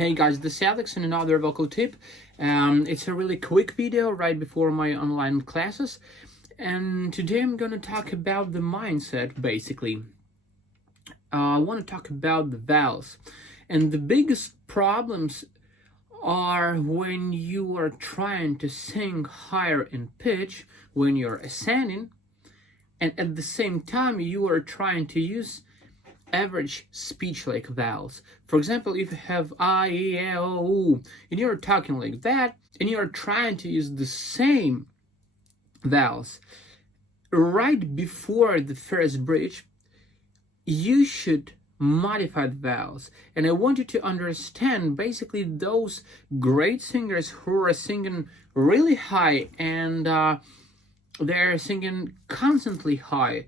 Hey guys, this is Alex and another vocal tip. It's a really quick video right before my online classes, and today I'm gonna talk about the mindset basically. I want to talk about the vowels, and the biggest problems are when you are trying to sing higher in pitch when you're ascending, and at the same time you are trying to use average speech-like vowels. For example, if you have I, E, O, U, and you're talking like that, and you're trying to use the same vowels right before the first bridge, you should modify the vowels. And I want you to understand basically those great singers who are singing really high and they're singing constantly high.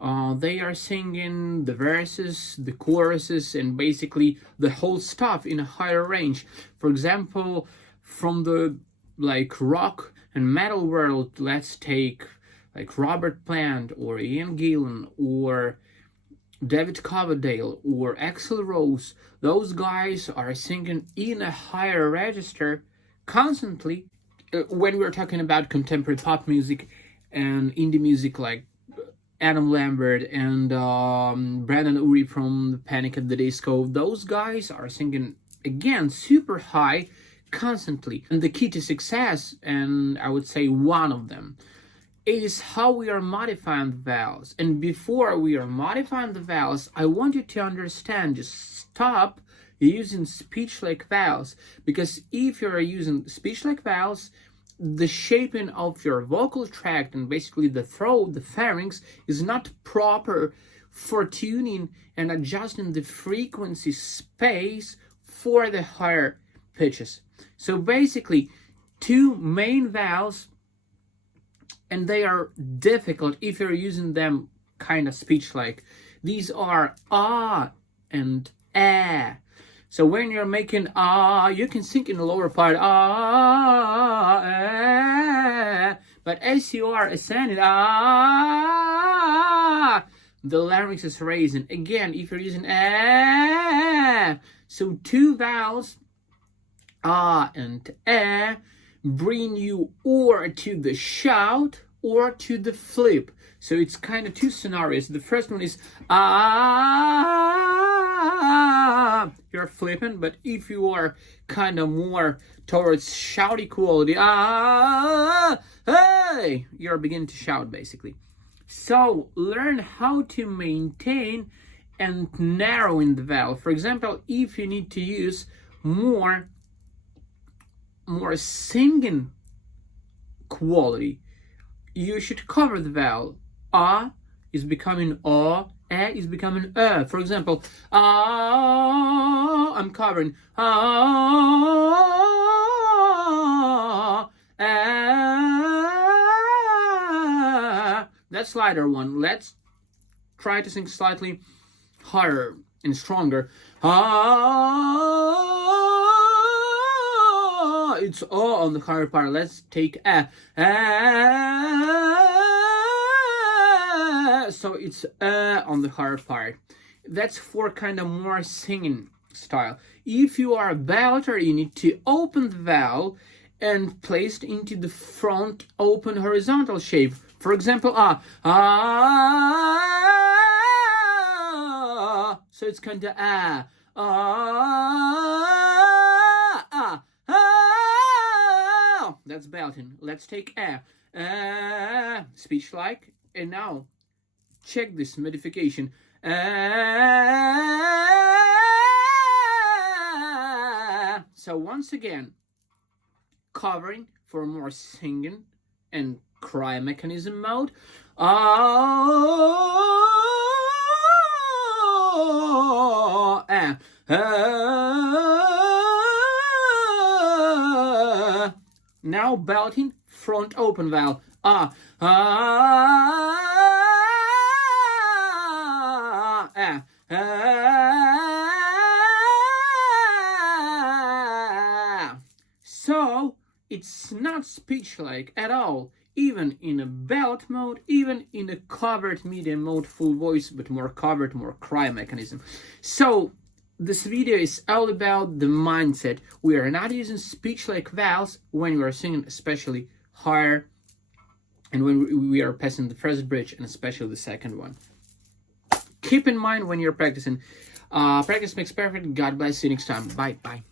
They are singing the verses, the choruses, and basically the whole stuff in a higher range. For example, from the rock and metal world, let's take like Robert Plant or Ian Gillan or David Coverdale or Axl Rose. Those guys are singing in a higher register constantly. When we're talking about contemporary pop music and indie music like Adam Lambert and Brandon Urie from the Panic at the Disco, those guys are singing again super high constantly. And the key to success, and I would say one of them, is how we are modifying the vowels. And before we are modifying the vowels, I want you to understand, just stop using speech-like vowels, because if you're using speech-like vowels, the shaping of your vocal tract and basically the throat, the pharynx, is not proper for tuning and adjusting the frequency space for the higher pitches. So basically, two main vowels, and they are difficult if you're using them kind of speech-like. These are ah and eh. So when you're making ah, you can sing in the lower part ah, eh, but as you are ascending ah, the larynx is raising. Again, if you're using eh, so two vowels ah and eh bring you or to the shout or to the flip. So it's kind of two scenarios. The first one is ah, you're flipping, but if you are kind of more towards shouty quality, ah, hey, you're beginning to shout basically. So learn how to maintain and narrow in the vowel. For example, if you need to use more singing quality, you should cover the vowel. Ah is becoming ah, eh is becoming For example, ah, I'm covering ah, eh. That's lighter one. Let's try to sing slightly higher and stronger. Ah, it's O on the higher part. Let's take A. So it's on the higher part. That's for kind of more singing style. If you are a belter, you need to open the vowel and place it into the front open horizontal shape. For example, ah. So it's kind of ah. That's belting. Let's take a speech like, and now check this modification. So once again, covering for more singing and cry mechanism mode. Now belting front open vowel. So it's not speech-like at all, even in a belt mode, even in a covered medium mode, full voice, but more covered, more cry mechanism. So this video is all about the mindset. We are not using speech like vowels when we are singing, especially higher, and when we are passing the first bridge, and especially the second one. Keep in mind when you're practicing. Practice makes perfect. God bless you. Next time. Bye.